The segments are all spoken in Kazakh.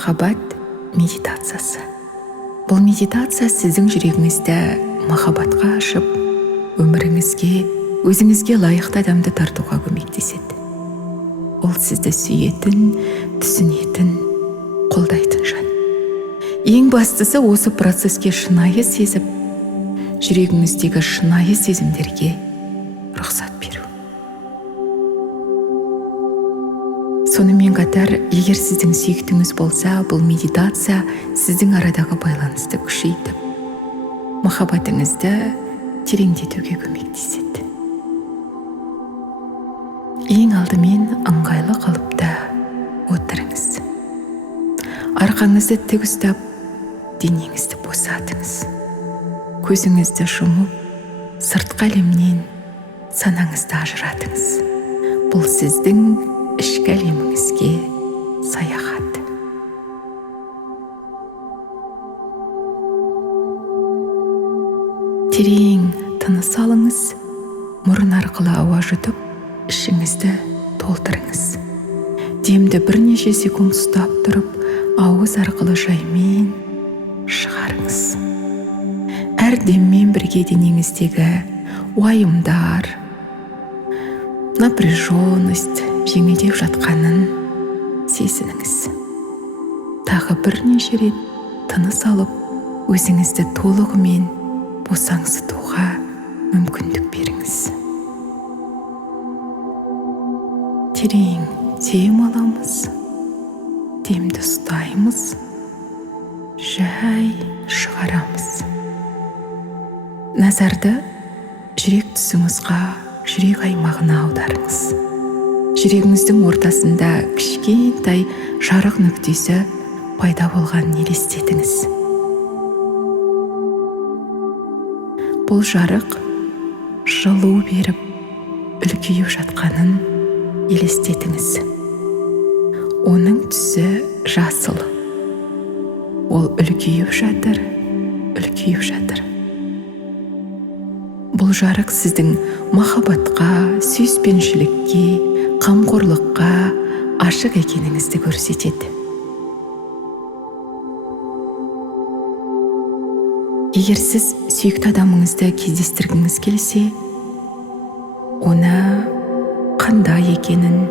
Махаббат медитациясы. Бұл медитация сіздің жүрегіңізді махаббатқа ашып, өміріңізге, өзіңізге лайықты адамды тартуға көмектеседі. Ол сізді сүйетін, түсінетін, қолдайтын жан. Ең бастысы осы процеске шынайы сезіп, жүрегіңіздегі шынайы сезімдерге рұқсат беру. Сонымен қатар, егер сіздің сүйіктіңіз болса, бұл медитация сіздің арадағы байланысты күшейтіп, махаббатыңызды тереңдетуге көмектеседі. Ең алдымен ыңғайлы қалыпта отырыңыз. Арқаңызды тік ұстап, денеңізді босатыңыз. Көзіңізді жұмып, сыртқы әлемнен санаңызды ажыратыңыз. Бұл сіздің ішкі әлеміңізге саяхат. Терең тыныс алыңыз, мұрын арқылы ауа жұтып, ішіңізді толтырыңыз. Демді бірнеше секунд ұстап тұрып, ауыз арқылы жаймен шығарыңыз. Әр деммен бірге денеңіздегі уайымдар, напряженность жеңілдеп жатқанын сезініңіз. Тағы бірнеше рет тыныс алып, өзіңізді толығымен босаңсытуға мүмкіндік беріңіз. Терең дем аламыз, демді ұстаймыз, жай шығарамыз. Назарды жүрек тұсыңызға, жүрек аймағына аударыңыз. Жүрегіңіздің ортасында кішкентай жарық нүктесі пайда болғанын елестетіңіз. Бұл жарық жылу беріп, үлкейіп жатқанын елестетіңіз. Оның түсі жасыл. Ол үлкейіп жатыр, үлкейіп жатыр. Бұл жарық сіздің махаббатқа, сүйіспеншілікке, қамқорлыққа ашық екеніңізді көрсетеді. Егер сіз сүйікті адамыңызды кездестіргіңіз келсе, оны қандай екенін,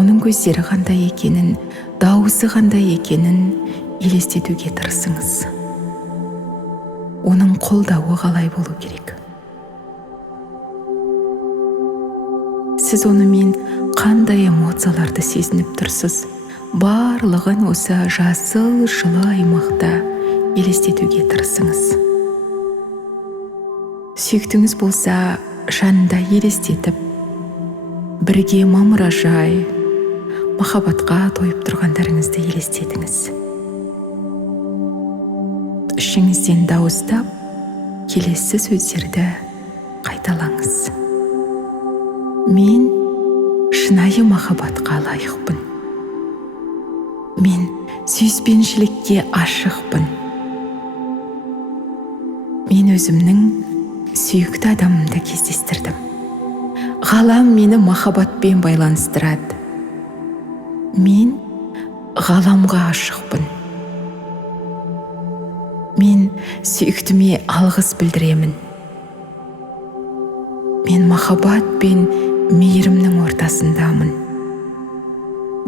оның көздері қандай екенін, дауысы қандай екенін елестетуге тырысыңыз. Оның қолдауы қалай болу керек? Сіз онымен қандай эмоцияларды сезініп тұрсыз? Барлығын осы жасыл жылы аймақта елестетуге тырысыңыз. Сүйіктіңіз болса, жанында елестетіп, бірге мамыражай, махаббатқа тойып тұрғандарыңызды елестетіңіз. Ішіңізден дауыстап, келесі сөздерді қайталаңыз. Мен шынайы махаббатқа лайықпын. Мен сүйіспеншілікке ашықпын. Мен өзімнің сүйікті адамымды кездестірдім. Ғалам мені махаббатпен байланыстырады. Мен ғаламға ашықпын. Мен сүйіктіме алғыс білдіремін. Мен махаббат пен мейірімнің ортасындамын.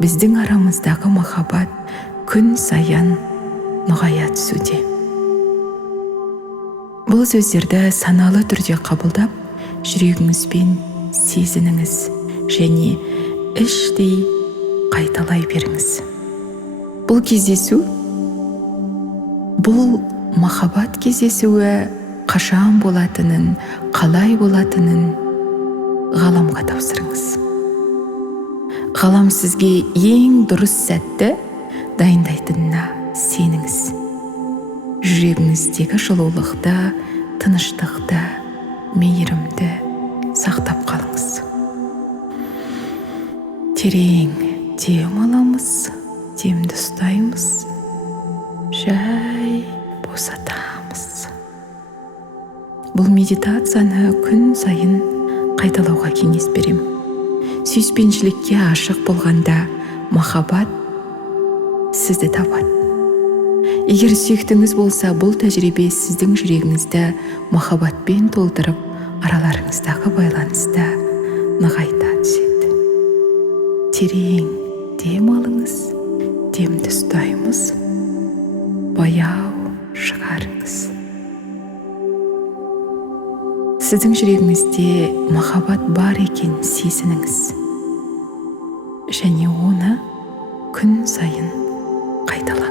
Біздің арамыздағы махаббат күн сайын нығая түсуде. Бұл сөздерді саналы түрде қабылдап, жүрегіңізбен сезініңіз және іштей қайталай беріңіз. Бұл кездесу, бұл махаббат кездесуі қашан болатынын, қалай болатынын ғаламға тапсырыңыз. Ғалам сізге ең дұрыс сәтті дайындайтынына сеніңіз. Жүрегіңіздегі жылулықты, тыныштықты, мейірімді сақтап қалыңыз. Терең дем аламыз, демді ұстаймыз, жай босатамыз. Бұл медитацияны күн сайын қайталауға кеңес беремін. Сүйіспеншілікке ашық болғанда махаббат сізді табады. Егер сүйіктіңіз болса, бұл тәжірибе сіздің жүрегіңізді махаббатпен толтырып, араларыңыздағы байланысты нығайта түседі. Терең дем алыңыз, демді ұстаймыз, баяу шығарыңыз. Сіздің жүрегіңізде махаббат бар екен сезініңіз, және оны күн сайын қайталаңыз.